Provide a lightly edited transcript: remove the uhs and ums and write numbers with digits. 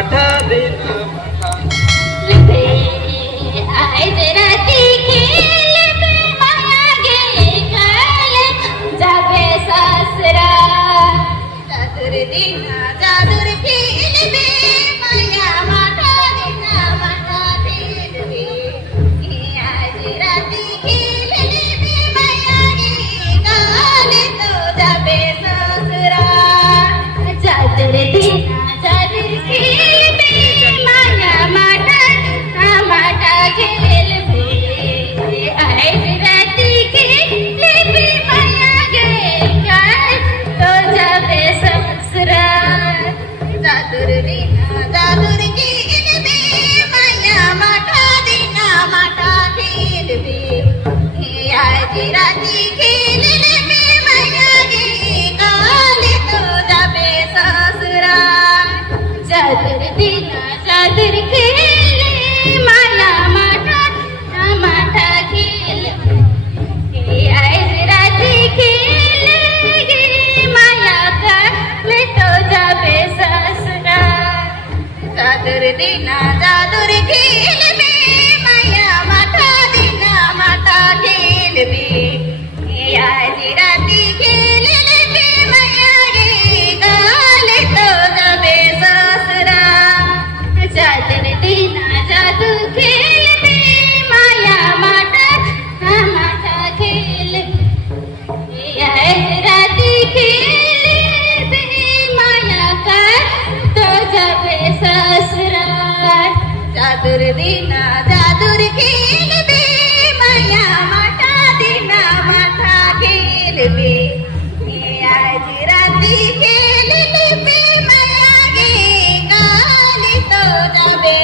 মাঠা দিনা মাঠা আজ রাতি খেলবে মায়া গে কালে যাবে সসরা জাদুর দিনা জাদুর খেলবে মায়া মাঠা দিনা মাঠা খেলবে আজ রাতি খেলবে মায়া গে কালে তো যাবে সসরা জাদুর দিনা জাদুর খেলবে মায়া মাঠা মাঠা খেলবে আজ রাতি খেলবে মায়া গে কাল তো যাবে সসুরাল জাদুর দিনা জাদুর খেলবে মায়া মাঠা দিনা মাঠা খেলবে আজ রাতি খেলবে মায়া গে কাল তো যাবে সসুরাল জাদুর দিনা জাদুর খেলে মায়া মাঠা মাঠা খেলবে আজ রাতি খেলে গে মায়া কালে তো যাবে সসুরাল জাদুর দিনা জাদুর খেলবে মায়া মাঠা দিনা মাঠা খেলবে আজ রাতি খেলবে মায়া গে কালে তো যাবে সসুরাল জাদুর দিনা জাদু খেলবে মায়া মাঠা মাঠা খেলবে আজ রাতি খেলবে মায়া কাল তো যাবে সসুরাল জাদুর দিনা জাদুর খেলবে মায়া মাঠা দিনা মাঠা খেলবে আজ রাতি খেলবে মায়া গে কাল তো যাবে